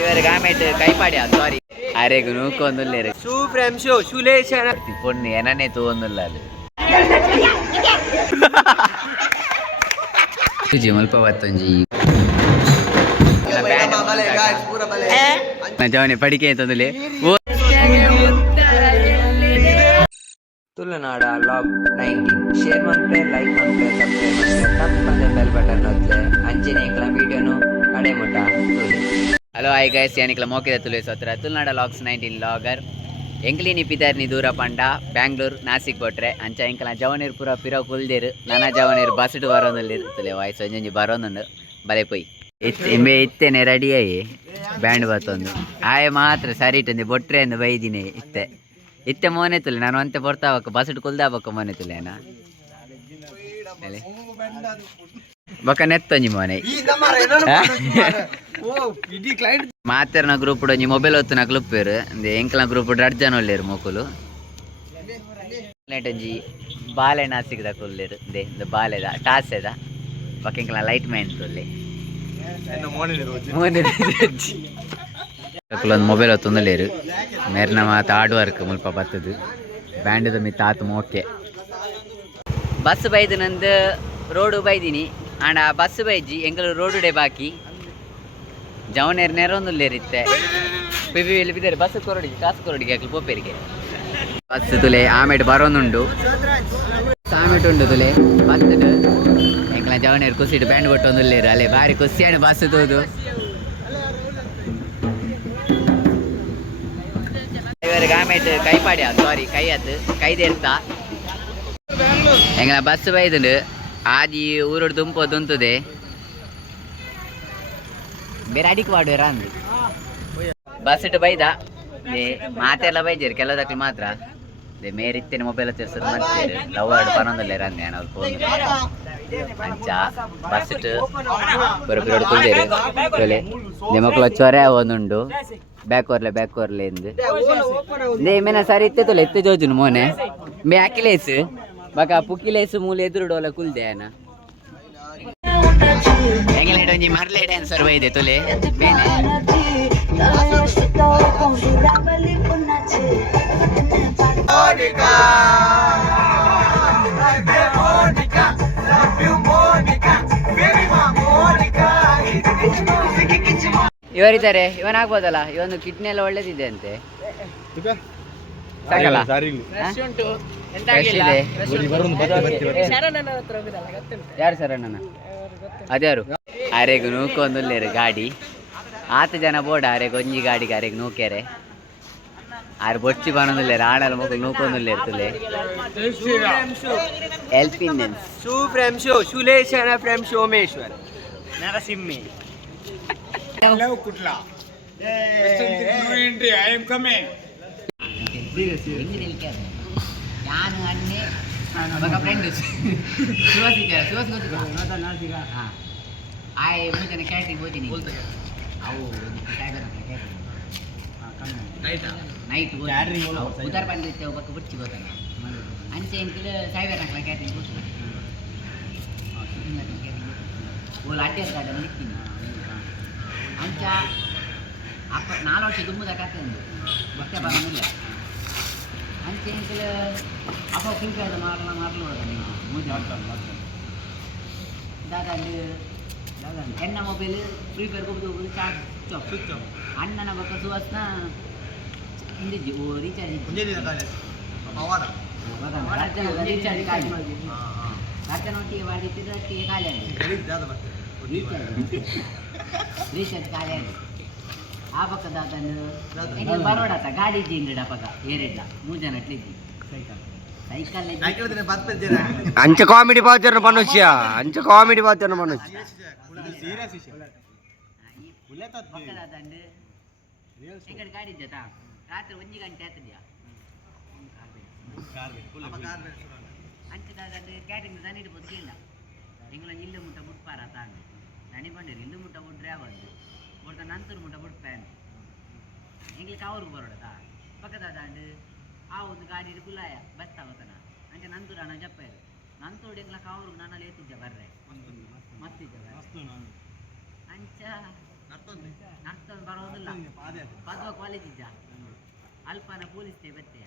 ಇವರಿಗೆ ಆಮೇಲೆ ಕೈಪಾಡ್ಯ ಸಾರಿ ಆರೆಗು ನೂಕೊಂದುಲ್ಲೇರು ಶೂ ಫ್ರೇಮ್ ಶೋ ಶೂಲೇಶನ ಪೊಣ್ಣು ಏನನ್ನೇ ತೂವೊಂದುಲ್ಲ ಅದು ಮಲ್ಪ ಬತ್ತೊಂಜಿ ಜವನೆ ಪಡಿಕೆ ಅಂತಂದುಲೆ ತುಳುನಾಡ ಲಾಗ್ 19 ಶೇರ್ ಮಾಡ್ರೆ ಲೈಕ್ ಮಾಡ್ರೆ ಸಬ್ಸ್ಕ್ರೈಬ್ ಮಾಡ್ರೆ ತಪ್ಪದೆ ಬೆಲ್ ಬಟನ್ ಒತ್ತಲೆ ಅಂಜನೇಯಕಲ ವಿಡಿಯೋನು ಕಡೆ ಮುಟ್ಟ ಹಲೋ ಹಾಯ್ ಗೈಸ್ ಯಾನಿಕ್ಲ ಮೋಕಿದ ತುಲೆ ಸೋತ್ರ ತುಳುನಾಡ ಲಾಗ್ಸ್ 19 ಲಾಗರ್ ಎಂಕ್ಲಿನಿ ಪಿದರ್ನಿ ದೂರ ಪಂಡ ಬ್ಯಾಂಗ್ಳೂರ್ ನಾಸಿಕ್ ಕೊಟ್ರೆ ಅಂಚ ಎಂಕಲ ಜವನೀರ್ ಪೂರ ಪಿರೋ ಕುಲ್ದೇರು ನಾನಾ ಜವನೀರ್ ಬಸ್ಡ್ ಬರೋಂದಿರು ತುಲೆ ವಾಯ್ಸ್ ಒಂಜಿ ಬರೋಂದುಂಡು ಬಲೆ ಪೊಯ್ ಎಂಬೆ ಇತ್ತೇನೆ ರೆಡಿ ಆಯಿ ಬ್ಯಾಂಡ್ ಬತ್ತೊಂದು ಆಯೆ ಮಾತ್ರ ಸರಿ ಇಟ್ಟಂದೆ ಬೊಟ್ರೆ ಅಂದು ಬೈದಿನಿ ಇತ್ತೆ ಮೋನೆ ತುಲೆ ನಾನು ಅಂತೆ ಬರ್ತಾವಕ್ಕ ಬಸ್ಡ್ ಕುಲ್ದಾಬಕ್ಕ ಮೋನೆ ತುಲೆನ ಬೊಕ್ಕ ನೆತ್ತೊಂಜಿ ಮೋನೆ ಮಾತೆರ್ನ ಗ್ರೂಪ್ ಒಂಜಿ ಮೊಬೈಲ್ ಹೊತ್ತು ನಕ್ಲು ಉಪ್ಪೇರು ಅಂದೆ ಎಂಕ್ಲ ಗ್ರೂಪ್ ಅರ್ಜನ ಒಲ್ಲೇರು ಮೊಕುಲು ಒಂಜಿ ಬಾಲೆ ನಾಸಿಕ್ದ ಕೊಲ್ಲೇರು ದೇ ಬಾಲೆದ ಟಾಸೆದ ಬೊಕ್ಕ ಎಂಕ್ಲ ಲೈಟ್ ಮ್ಯಾನ್ ತೊಲ್ಲೆ ಒಂದು ಮೊಬೈಲ್ ಹೊತ್ತೊಂದಲೇರು ಮೇರ್ನ ಮಾತು ಹಾರ್ಡ್ ವರ್ಕ್ ಮುಲ್ಪ ಬತ್ತದು ಬ್ಯಾಂಡ್ದ ಮಿತ್ತ ಆತು ಮೋಕೆ ಬಸ್ ಬೈದು ನಂದು ರೋಡು ಬೈದಿನಿ ಆಂಡ ಬಸ್ ಬೈಜಿ ಎಂಕಲು ರೋಡು ಡೇ ಬಾಕಿ ಜವನೇರು ನೆರೊಂದುಲ್ಲೇರಿತ್ತೆ ಪಿಬಿ ಬಿದ್ದಾರೆ ಬಸ್ ಕೊರಡಿಗೆ ಕಾಸು ಕೊರಡಿಗೆ ಹಾಕಲು ಪೋಪೇರಿಗೆ ಬಸ್ ತುಲೆ ಆಮೇಟ್ ಬರೋಂದುಂಡು ಆಮೇಟ್ ಉಂಡು ತುಲೆ ಬತ್ತದು ಎಂಕಲ ಜವನೇರು ಕುಸಿಟ್ಟು ಬ್ಯಾಂಡ್ ಕೊಟ್ಟೊಂದುಲ್ಲೇರು ಅಲ್ಲೇ ಬಾರಿ ಕುಸಿಯಾಣ ಬಸ್ ತೋದು ಇವರಿಗೆ ಆಮೇಲೆ ಕೈಪಾಡ್ಯ ಸಾರಿ ಕೈಯತ್ತು ಕೈದೇರ್ತಾ ಎಂಗಲ ಬಸ್ ಬೈದುಂಡು ಆದಿ ಊರೋಡು ದುಂಪೋದುಂತುದೆ ಬೇರೆ ಅಡಿಕೆ ಮಾಡುವರ ಅಂದು ಬಸ್ ಇಟ್ಟು ಬೈದ ಮಾತೆಲ್ಲ ಬೈಜೇರು ಕೆಲವದಕ್ಕೆ ಮಾತ್ರ ಮೇರಿತ್ತೇನೆ ಮೊಬೈಲ್ ತಿರ್ಸೋದು ಮಾಡ್ತೀರಿ ಲವ್ ಆಡು ಪರೊಂದಲ್ಲೇ ರಂದೆ ಅವ್ರು ಫೋನ್ ಅಂಚ ಬಸ್ ಇಟ್ಟು ಬರೋಬಿರೋಡು ಕುಲ್ದೇರು ಕೊಲೆ ಮಕ್ಕಳು ಚೊರೆ ಒಂದುಂಡು ಬ್ಯಾಕ್ ಓರ್ಲೆ ಎಂದು ಮೇನ ಸರಿ ಇತ್ತೆ ಎತ್ತೆ ಜೋಜುನು ಮೋನೆ ಮೇ ಅಕಿಲೇಸು ಬಕ ಪುಕ್ಕಿಲೇಸು ಮೂಲೆ ಎದುರುಡೋಲ ಕುಲ್ದೇನ ಹೆಂಗೆಲ್ಲ ಒಂಜಿ ಮರ್ಲೆ ಡ್ಯಾನ್ಸರ್ ಬೈದೆ ತೊಲೆ ಬೇನೆ ಇವರಿದ್ದಾರೆ ಇವನ್ ಆಗ್ಬೋದಲ್ಲ ಇವನು ಕಿಡ್ನಿ ಎಲ್ಲ ಒಳ್ಳೇದಿದೆ ಅಂತೆ ಸಾಕಲ್ಲ ಯಾರು ಶರಣನ ಅದ್ಯಾರು ಅರೆಗು ನೂಕೊಂದುಲ್ಲೇರು ಗಾಡಿ ಆತು ಜನ ಬೋಡ ಅರೆಗೆ ಒಂಜಿ ಗಾಡಿಗೆ ಅರೆಗೆ ನೂಕ್ಯಾರೆ ಆರು ಬೊಚ್ಚಿ ಬನ್ನೊಂದುಲ್ಲೇರು ಆಡಲ ಮಕ್ಕಳು ನೂಕೊಂದುಲ್ಲೇರು ತುಲೆ ಎಲ್ಪಿನೆನ್ಸ್ ಶೂ ಫ್ರೇಮ್ ಶೋ ಶೂಲೇಶನ ಫ್ರೇಮ್ ಸೋಮೇಶ್ವರ್ ನರಸಿಂಹಿ Hello, Kutla. Entry. I am coming. ನಾನು ಅಣ್ಣೆ ಫ್ರೆಂಡ್ ಸುವಾಸ್ ಆಯ್ ಮುಂಚೆ ಕ್ಯಾಟ್ರಿಂಗ್ ಹೋಗ್ತೀನಿ ಅವು ನೈಟ್ ಉದಾರ ಬಂದಿರ್ತೇವೆ ಬಕ್ಕ ಬಿಡ್ಚಿ ಗೊತ್ತಾಗ ಅಂಚೆ ಎಂಕಿಲು ಸಾಯ್ಬೇರ್ ಹಾಕ್ಲ ಕ್ಯಾಟ್ರಿಂಗ್ ಹೋಗ್ತೀನಿ ಓಲ್ ಅಡ್ಡಿ ಅಂತ ನಿಕ್ತೀನಿ ಅಂಚ ಅಪ್ಪ 4 ವರ್ಷ ತುಂಬುದ ಕತೆ ಒಂದು ಮತ್ತೆ ಬರೋದಿಲ್ಲ ಅಂಚೆ ಎಂಕಲು ಅಪ್ಪ ಸಿಂಪಲ್ ಮಾರ್ಲು ನೀವು ಮೂಜಿ ದಾದಂಡು ಎನ್ನ ಮೊಬೈಲ್ ಫ್ರೀ ಫೈರ್ ಕೊಬ್ಬದು ಚಾರ್ಜ್ ಸ್ವಿಚ್ ಆಫ್ ಅಣ್ಣನ ಬಕ್ಕ ಸುವಾಸ್ನ ಹಿಂದಿಜ್ಜಿ ಓ ರೀಚಾರ್ಜ್ ರೀಚಾರ್ಜ್ ಖಾಲಿ ಅರ್ಚನ ಒಟ್ಟಿಗೆ ಮಾಡಿಟ್ಟಿದ್ರೆ ಒಟ್ಟಿಗೆ ಖಾಲಿ ಆಗಿದೆ ರೀಚಾರ್ಜ್ ಖಾಲಿ ಆಗಿದೆ ಆ ಪಕ್ಕದ ಅದನ್ನು ಬರೋಡತ್ತ ಗಾಡಿ ಇದ್ದಿ ಪಕ್ಕ ಏರಿಲ್ಲ 3 ಜನ ಇಟ್ಲಿದ್ದಿ ಸೈಕಲ್ ಅಂಚ ಕಾಮಿಡಿ ಪಾತ್ರ ಮನುಷ್ಯ ಅಂಚ ಕಾಮಿಡಿ ಪಾತ್ರ ಮನುಷ್ಯ ಪಕ್ಕದ ಅದಂಡು ಈ ಕಡೆ ಗಾಡಿ ಇದ್ದತಾ ರಾತ್ರಿ 1 ಗಂಟೆ ಆಗ್ತದ್ಯಾ ಅಂಚದಾದಂಡು ಕ್ಯಾಟಿಂಗ್ ದನಿ ಇಡ್ಬೋದು ಇಲ್ಲ ಎಂಗಳೊಂದು ಇಲ್ಲು ಮುಟ್ಟ ಬಿಟ್ಪಾರ ತಾಂಡು ದನಿ ಬಂದಿರು ಇಲ್ಲು ಮುಟ್ಟ ಬಿಟ್ರೆ ಆವತ್ತು ಕೊಡ್ತ ನಂತರ ಮುಟ್ಟ ಬಿಟ್ಪೇನ್ ಎಂಗ್ಲಿಕ್ಕೆ ಅವ್ರಿಗೆ ಬರೋಡತಾ ಪಕ್ಕದ ಅದಂಡು ಆ ಒಂದು ಗಾಡಿ ಕುಲಾಯ ಬತ್ತಾವತನ ಅಂಚೆ ನಂತೂರ ನಾನು ಜಪ್ಪಾರು ನಂತೂರು ಎಂಗ್ಲಕ್ಕೆ ಅವ್ರಿಗೆ ನನ್ನಲ್ಲಿ ಏತಿದ್ದೆ ಬರ್ರೆ ಮತ್ತಿದ್ದೆ ಅಂಚ ಕಾಲೇಜ್ ಇದ್ದ ಅಲ್ಪನ ಪೊಲೀಸ್ ಸ್ಟೇ ಬರ್ತೇಯ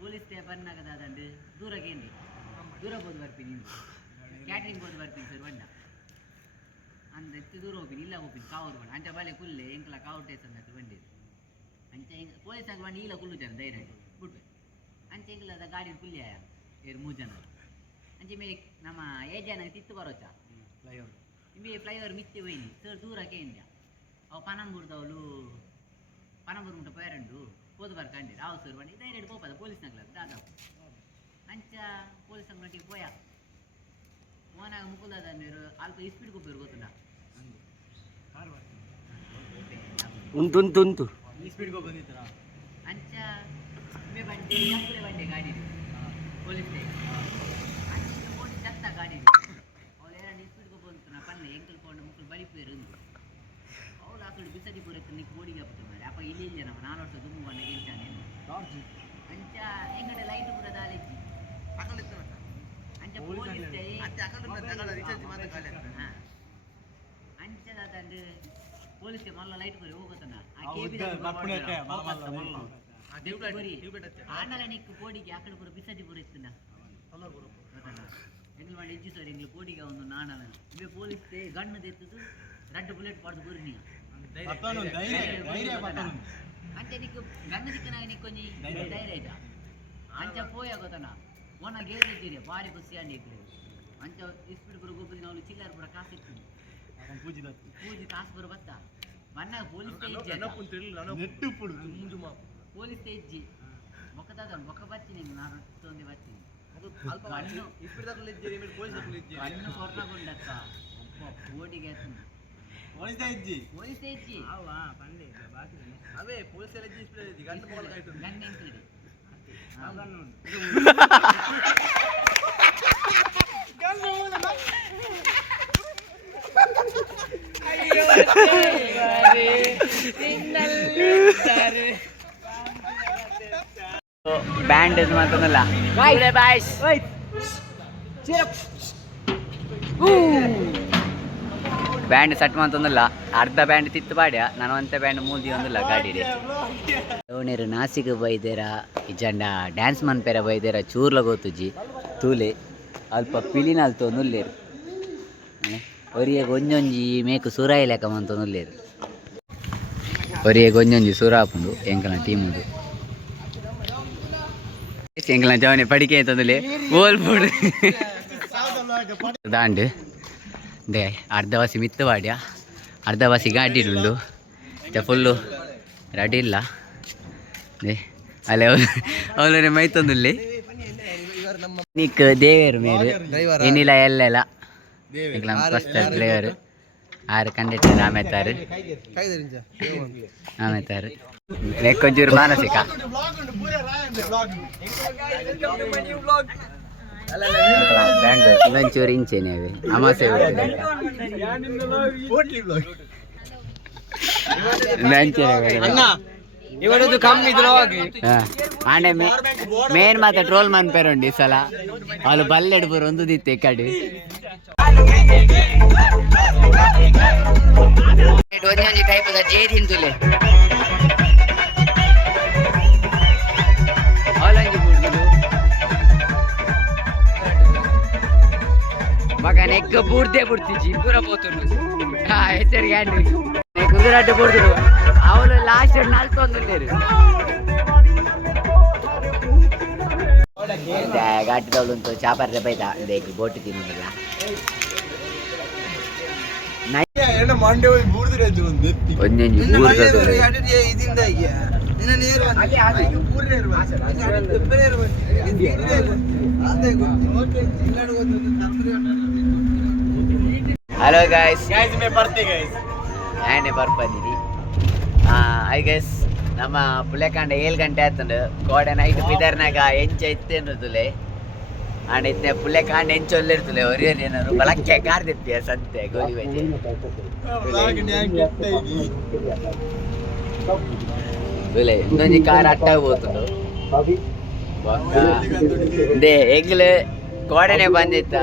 ಪೊಲೀಸ್ ಸ್ಟೇ ಬಂದಾಗ ಅದಂಡು ದೂರಗೇಂಡಿ ದೂರ ಬೋದು ಬರ್ತೀನಿ ನಿಂದು ಕ್ಯಾಟ್ರಿಂಗ್ ಬೋದು ಬರ್ತೀನಿ ಸರ್ ಬಂಡ ಅಂದ ಎತ್ತು ದೂರ ಹೋಗ್ತೀನಿ ಇಲ್ಲ ಹೋಗ್ತೀನಿ ಕಾವೂರು ಬಂಡ ಅಂಚ ಬಾಳೆ ಕುಲ್ಲೆ ಎಂಕಲ ಕಾವು ಟೇಸನ್ ಅಂತ ಬಂದಿದ್ದು ಅಂಚೆ ಪೊಲೀಸ್ ಆಗಿ ಬಂದು ಇಲ್ಲ ಕುಲ್ಲು ಜನ ಧೈರ್ಯ ಬಿಟ್ಟು ಅಂಚೆ ಎಂಕಲದ ಗಾಡಿ ಕುಲ್ಲಿ ಆಯ ಏರು 3 ಜನ ಅಂಚೆ ಮೇ ನಮ್ಮ ಏಜನ ತಿತ್ತು ಬರೋಚ ಇಂಬಿ ಫ್ಲೈಓವರ್ ಮಿತ್ತಿ ಹೋಯ್ನಿ ಸರ್ ದೂರಕ್ಕೆ ಇಂಡ್ಯ ಅವು ಪನಂಬೂರ್ದವಳು ಪನಂಬೂರು ಮುಟ್ಟ ಪೇರಂಡು ಹೋದು ಬರ್ಕಂಡಿ ರಾವ್ ಸರ್ ಬಂದು ಧೈರ್ಯ ಹೋಗ್ಪದ ಪೊಲೀಸ್ ನಗ್ಲ ದಾದಾವು ಅಂಚ ಪೊಲೀಸ್ ಅಂಗಡಿಗೆ ಪೋಯ ಓನಾಗ ಮುಕುಲ್ದಾದ ನೀರು ಅಲ್ಪ ಸ್ಪೀಡ್ ಕೊಪ್ಪೇರು ಗೊತ್ತುಂಡ ಉಂಟು ಸ್ಪೀಡ್ ಬಂದಿತ್ತಾರ ಅಂಚ ಮೇ ಬಂಡಿ ಜಂಪುಲೆ ಬಂಡೆ ಗಾಡಿ ಪೊಲೀಸ್ ಅಂಚ ಪೊಲೀಸ್ ಜತ್ತ ಗಾಡಿ ಅವ್ರು ಎರಡು ಸ್ಪೀಡ್ ಕೊಪ್ಪಂತು ನಾ ಪನ್ನೆ ಎಂಕಲ್ ಕೊಂಡು ಮುಕ್ಕಳು ಬಳಿಪೇರು ಅವ್ರು ಆ ಕಡೆ ಬಿಸಡಿ ಪೂರೈತು ನಿಕ್ಕೆ ಬೋಡಿಗೆ ಹಾಕ್ತು ಮಾರಿ ಅಪ್ಪ ಇಲ್ಲಿ ಇಲ್ಲ ನಮ್ಮ 4 ವರ್ಷ ದುಮ್ಮು ಬಣ್ಣ ಗೆಲ್ತಾನೆ ಅಂಚ ಎಂಗಡೆ ಲೈಟ್ ಕೂಡ ದಾಲೆಜ್ಜಿ ಅಂಚ ಪೊಲೀಸ್ ಅಂಚದಂಡು ಪೊಲೀಸ್ ಮಲ್ಲ ಲೈಟ್ ಕೊರಿ ಹೋಗುತ್ತಾನ ಆ ಕೇಬಿ ಆಂಡಲ ನಿಕ್ಕು ಕೋಡಿಗೆ ಆ ಕಡೆ ಪೂರ ಬಿಸಡಿ ಪೂರ ಇತ್ತನ ಎಂಗ್ಲು ಮಾಡಿ ಎಜ್ಜಿ ಸರ್ ಎಂಗ್ಲು ಕೋಡಿಗೆ ಒಂದು ನಾಣನ ಇವೇ ಪೊಲೀಸ್ ಗಣ್ಣು ತೆತ್ತದು 2 ಬುಲೆಟ್ ಪಡ್ದು ಗುರಿನಿ ಅಂಚೆ ನಿಕ್ಕು ಗಣ್ಣು ದಿಕ್ಕನಾಗ ನಿಕ್ಕೊಂಜಿ ಧೈರ್ಯ ಆಯ್ತಾ ಅಂಚ ಪೋಯ ಗೊತ್ತನ ಮೊನ್ನ ಗೇರ್ ಇದ್ದೀರಿ ಭಾರಿ ಖುಷಿ ಅಂಡಿ ಅಂಚ ಇಸ್ಪೀಡ್ ಬರೋ ಗೊಬ್ಬರಿ ನಾವು ಚಿಲ್ಲರ್ ಪೂರ ಕಾಸು ಇತ್ತು ಪೂಜಿ ಕಾಸು ಬರೋ ಬತ್ತ ಮನ್ನಾಗ ಪೊಲೀಸ್ ಇಜ್ಜಿ ಮೊಕ್ಕದಾದ ಮೊಕ್ಕ ಬರ್ತೀನಿ ನಾನು ತೊಂದೆ ಬರ್ತೀನಿ ಕಣ್ಣು ಕೊರ್ನಗೊಂಡಕ್ಕ ಓಡಿಗೆ ಪೊಲೀಸ್ ಇಜ್ಜಿ ಅವೇ ಪೊಲೀಸ್ ಗನ್ ಎಂಕ್ಲಿಡಿ ಬ್ಯಾಂಡ್ ಇದು ಮಾತನಲ್ಲ ಬ್ಯಾಂಡ್ ಸಟ್ ಮಾತೊಂದಲ್ಲ ಅರ್ಧ ಬ್ಯಾಂಡ್ ತಿತ್ತು ಬಾಡ್ಯ ನಾನು ಅಂತ ಬ್ಯಾಂಡ್ ಮೂಲ್ದಿ ಒಂದಿಲ್ಲ ಗಾಡಿ ಅವನೇರು ನಾಸಿಗೆ ಬೈದೇರ ಇಜಂಡ ಡ್ಯಾನ್ಸ್ ಮನ್ಪೇರ ಬೈದೇರ ಚೂರ್ಲ ಗೊತ್ತುಜಿ ತೂಲೆ ಅಲ್ಪ ಪಿಲಿನಲ್ಲಿ ತೊಂದುಲ್ಲೇರು ಒರಿಯೆ ಗೊಂಜೊಂಜಿ ಮೇಕು ಸುರಾಯಿ ಲೆಕ್ಕ ಮಂತೊಂದುಲ್ಲೇರು ಒರಿಯೆ ಗೊಂಜೊಂಜಿ ಸುರ ಹಾಪುಂಡು ಎಂಕಲ ಟೀಮುಂಡು ಎಂಕಲ ಜವನೆ ಪಡಿಕೆ ಅಂತಂದುಲೆ ಓಲ್ಪುಡು ದಾಂಡು ದೇ ಅರ್ಧ ವಾಸಿ ಮಿತ್ತು ಬಾಡ್ಯ ಅರ್ಧ ವಾಸಿ ಗಾಡಿಡುಂಡು ಫುಲ್ಲು ರೆಡಿ ಇಲ್ಲ ದೇ ಅಲ್ಲೇ ಅವಲೇ ಮೈತೊಂದುಲ್ಲಿ ನಿಕ್ ದೇವೇರು ಮೇರು ಏನಿಲ್ಲ ಎಲ್ಲೆಲ್ಲ ಫಸ್ಟ್ ಡ್ರೈವರ್ 6 ಕಂಡಕ್ಟರ್ ಆಮೇತಾರು ಕೊಂಚೂರು ಮಾನಸಿಕ ಇನ್ನೊಂಚೂರು ಇಂಚೇನೆ ಅವೆ ಅಮಾಸೆ ಆಂಡೆ ಮೇನ್ ಮಾತ್ರ ಟ್ರೋಲ್ ಮನ್ಪೇರುಂಡು ಈ ಸಲ వాళ్ళు ಬಲ್ಲೆಡು ಪೂರ ಒಂದು ದಿತ್ತೆ ಕಡೆ ಒಂದೊಂದು ಟೈಪ್ ಜೈ ತಿಂತುಲೆ ಮಗ ನೆಕ್ಕ ಬೂರ್ದೇ ಬುಡ್ತಿಜ್ಜಿ ಪೂರ ಪೋತುಂಡು ಹೆಸರಿಗೆ ಹ್ಯಾಂಡಿ ಕುದುರಾಟ ಬುಡ್ದು ಅವಳು ಲಾಸ್ಟ್ ನಾಲ್ಕೊಂದುಲ್ಲೇರು ಘಾಟದವಳು ಉಂಟು ಚಾಪರ್ರೆ ಬೈದ ಬೇಕು ಬೋಟು ತಿನ್ನುವುದಿಲ್ಲ ಹಲೋ ಗಾಯ್ಸ್ ಆನೆ ಬರ್ಪದಿರಿ ಐ ಗೆಸ್ ನಮ್ಮ ಪುಳ್ಳೆಕಾಂಡ 7 ಗಂಟೆ ಆಯ್ತಂಡು ಕೋಡೆ ನೈಟ್ ಬಿದರ್ನಾಗ ಎಂಚ ಇತ್ತೇನುದುಲೆ ಆಂಡ ಇತ್ತೆ ಪುಳ್ಳೆಕಾಂಡ ಎಂಚ ಒಳ್ಳಿರ್ತಲೆ ಒರಿಯರ್ ಏನಾದ್ರು ಬಳಕೆ ಕಾರ್ ತಿಪ್ಪಿಯ ಸಂತೆ ಗೋಲಿ ಬಜೆ ದುಲೆ ಇನ್ನೊಂದು ಕಾರ್ ಅಟ್ಟಾಗಿ ಹೋತುಂಡು ದೇ ಎಗ್ಲು ಕೋಡೆನೆ ಬಂದಿತ್ತ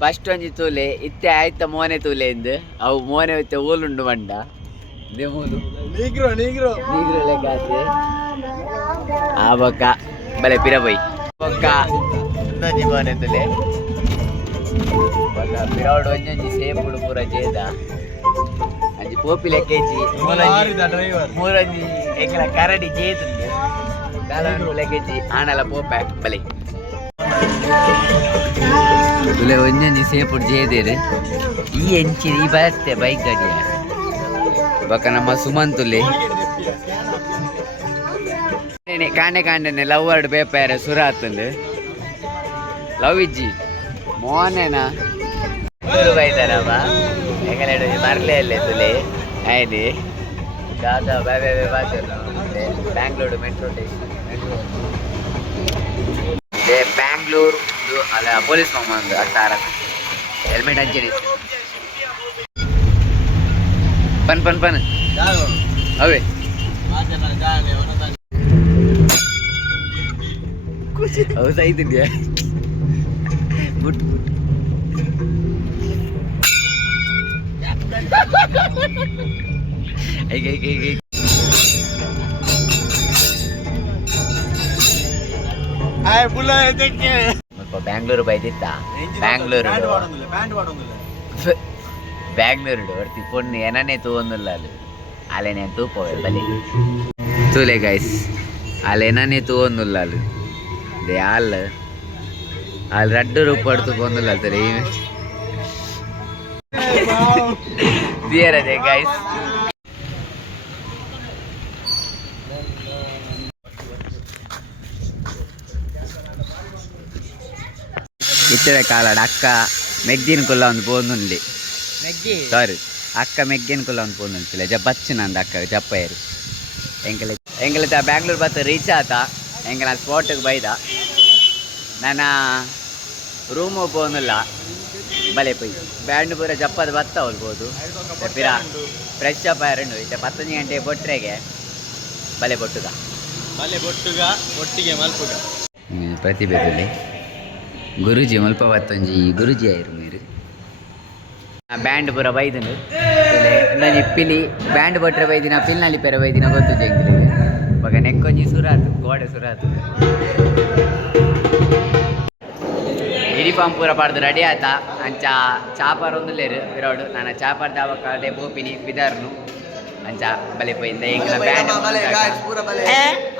ಫಸ್ಟ್ ಒಂಜಿ ತೂಲೆ ಇತ್ತೆ ಆಯ್ತ ಮೋನೆ ತೂಲೆ ಎಂದು ಅವು ಮೋನೆ ಇತ್ತೆ ಓಲುಂಡು ಬಂಡ ದೇಮೂಲು ನೀಗ್ರೋ ನೀಗ್ರು ಲೆಕ್ಕಾತೆ ಆ ಬೊಕ್ಕ ಬಲೆ ಪಿರಬೈ ಬೊಕ್ಕ ಒಂದೊಂಜಿ ಬೋನೆತ್ತಲೆ ಬೊಕ್ಕ ಪಿರವಡು ಒಂಜೊಂಜಿ ಸೇಪುಡು ಪೂರ ಜೇದ ಅಂಜಿ ಪೋಪಿ ಲೆಕ್ಕೇಜಿ ಮೂರೊಂಜಿ ಎಂಕಲ ಕರಡಿ ಜೇದುಂಡು ಕಾಲಂಡು ಲೆಕ್ಕೇಜಿ ಆಣಲ ಪೋಪೆ ಬಲೆ ತುಲೆ ಒಂಜೊಂಜಿ ಸೇಪುಡು ಜೇದೇರು ಈ ಎಂಚಿ ಈ ಬರುತ್ತೆ ಬೈಕ್ ಗಾಡಿಯ ಬೊಕ್ಕ ನಮ್ಮ ಸುಮಂತುಲೆ ಕಾಂಡೆ ಲವ್ ವರ್ಡ್ ಪೇಪರ್ ಸುರಾತಂದು ಲವ್ ಇಜ್ಜಿ ಮೋನೇನಾ ಬೈತಾರವ ಹೆಂಗಲೆ ಮರ್ಲೆ ಅಲ್ಲೇ ತುಲೆ ಆಯ್ಲಿ ದಾದಾ ಬಾಬೆ ಬ್ಯಾಂಗ್ಳೂರು ಮೆಟ್ರೋ ಸ್ಟೇಷನ್ ಇದೆ ಬ್ಯಾಂಗ್ಳೂರು ಅಲ್ಲ ಪೊಲೀಸ್ ಒಂದು ಅಟ್ಟಾರ ಹೆಲ್ಮೆಟ್ ಹಂಚೇರಿ ಪನ್ ಅವೇ ಹೌದಾ ಐತಿದ್ಯಾ ಗುಡ್ ಈಗ ಸ್ವಲ್ಪ ಬ್ಯಾಂಗ್ಳೂರು ಬೈದಿತ್ತ ಬ್ಯಾಂಗ್ಳೂರು ಹೊರ್ತಿ ಪೊಣ್ಣು ಏನನ್ನೇ ತೂವೊಂದಿಲ್ಲ ಅಲ್ಲಿ ಅಲ್ಲೇನೇ ತೂಪೋವೆ ಬಲಿ ತೂಲೆ ಗೈಸ್ ಅಲ್ಲೇನೇ ತೂವೊಂದಿಲ್ಲ ಅಲ್ಲಿ ದೇ ಅಲ್ಲಿ ರಡ್ಡು ರೂಪಾಯಿ ತೂಪೊಂದಿಲ್ಲ ಸರಿ ದಿಯರದೆ ಗೈಸ್ ಇಚ್ಚದ ಕಾಲಡ ಅಕ್ಕ ಮೆಗ್ಗಿನ ಕುಲ್ಲ ಒಂದು ಪೋಂದುಂಡಿ ಸಾರಿ ಅಕ್ಕ ಮೆಗ್ಗಿನ ಕುಲ್ಲ ಒಂದು ಪೋಂದುಂಟಿಲ್ಲ ಬಚ್ಚು ನಂದು ಅಕ್ಕ ಜಪ್ಪಯ್ಯರು ಎಂಕಲ ಬ್ಯಾಂಗ್ಳೂರು ಬತ್ತ ರೀಚ್ ಆತ ಎಂಕಲ ಸ್ಪಾಟಿಗೆ ಬೈದ ನನ್ನ ರೂಮು ಪೋಂದಿಲ್ಲ ಬಲೆ ಪೈ ಬ್ಯಾಂಡ್ ಪೂರ ಜಪ್ಪದ ಬತ್ತ ಹೋಗ್ಬೋದು ಪಿರ ಫ್ರೆಶ್ ಅಪ್ ಆಯರಂಡು ಇತ್ತೆ 11 ಗಂಟೆ ಬೊಟ್ರೆಗೆ ಬಲೆ ಬೊಟ್ಟುಗ ಒಟ್ಟಿಗೆ ಮಲ್ಪುಗ ಪ್ರತಿಭೆದಲ್ಲಿ ಗುರುಜಿ ಮಲ್ಪ ಬತ್ತೊಂಜಿ ಗುರುಜಿ ಆಯ್ರು ನೀರು ಬ್ಯಾಂಡ್ ಪೂರ ಬೈದನು ಇನ್ನೊಂಜಿ ಪಿಲಿ ಬ್ಯಾಂಡ್ ಬೊಟ್ರೆ ಬೈದಿನ ಪಿಲ್ನಲ್ಲಿ ಪೆರ ಬೈದಿನ ಗೊತ್ತು ಜಂಗ್ಲಿ ಇವಾಗ ನೆಕ್ಕೊಂಜಿ ಸುರಾತು ಗೋಡೆ ಸುರಾತು ಯೂನಿಫಾರ್ಮ್ ಪೂರ ಪಾಡ್ದು ರೆಡಿ ಆತ ಅಂಚ ಚಾಪರ್ ಒಂದು ಲೇರು ಇರೋಡು ನಾನು ಚಾಪರ್ ದಾವಕಾಡೆ ಬೋಪಿನಿ ಬಿದಾರ್ನು ಅಂಚ ಬಲೆ ಪೋಯಿಂದ ಎಂಗ್ಲ ಬ್ಯಾಂಡ್ ಪೂರ ಬಲೆ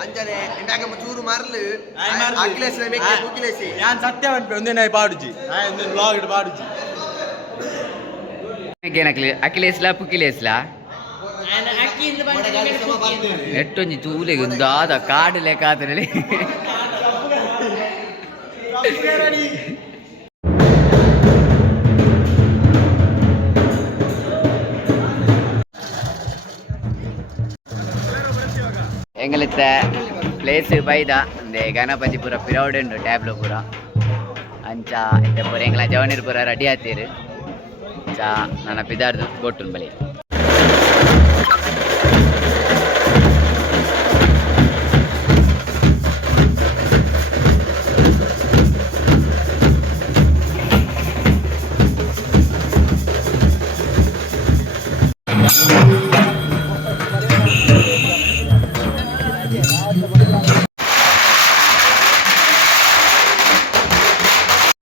ಅಂಜನೆ ಎಂಡಾಗ ಚೂರು ಮಾರ್ಲು ಅಖಿಲೇಶ್ ಮೇಕೆ ಮುಗಿಲೇಸಿ ಯಾನ್ ಸತ್ಯ ಅನ್ಪೆ ಒಂದೇ ಪಾಡುಜಿ ಒಂದು ವ್ಲಾಗ್ ಇಡು ಪಾಡುಜಿ ಅಖಿಲೇಶ್ಲ ಪುಕಿಲೇಶ್ಲ ಎಟ್ಟೊಂಜಿ ತೂಲೆಗೆ ಒಂದಾದ ಕಾಡು ಲೆಕ್ಕ ಆತನಲ್ಲಿ ಎಂಗಲಿತ್ತ ಪ್ಲೇಸ್ ಬೈದ ಅಂದೆ ಗಣಪತಿ ಪೂರ ಪಿರೌಡುಂಡು ಟ್ಯಾಬ್ಲು ಪೂರ ಅಂಚ ಇತ್ತೆ ಪೂರ ಎಂಗ್ಲ ಜವನೀರು ಪೂರ ರೆಡಿ ಆತೀರು ಅಂಚ ನನ್ನ ಪಿದಾರ್ದು ಕೊಟ್ಟು ಬಲಿ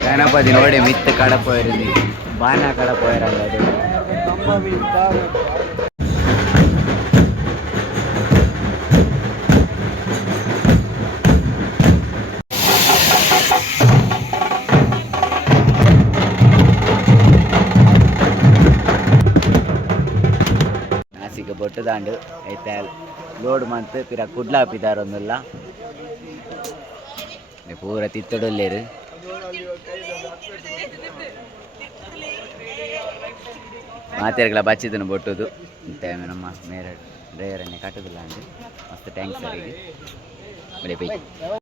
ಗಣಪತಿ ನೋಡಿ ಮಿತ್ತು ಕಡಪೋಯಿರಿ ಬಾಣ ಕಡಪೋಯಿರಲ್ಲ ಅದು ನಾಸಿಕ ಬೊಟ್ಟು ದಾಂಡು ಐತೆ ಲೋಡ್ ಮಂತ್ ಪಿರ ಕುಡ್ಲ ಪಿದಾರೊಂದಿಲ್ಲ ಪೂರ ತಿತ್ತೊಡಲ್ಲೇರು ಮಾತೆರ್ಗಳ ಬಚ್ಚಿದನು ಬೊಟ್ಟುದು ಮತ್ತೆ ನಮ್ಮ ಮೇರೆ ಡ್ರೈವರನ್ನೇ ಕಟ್ಟುದಿಲ್ಲ ಅಂದರೆ ಮಸ್ತ್ ಟ್ಯಾಂಕ್ಸ್ ಅವರಿಗೆ ಬಲೆ ಬೈ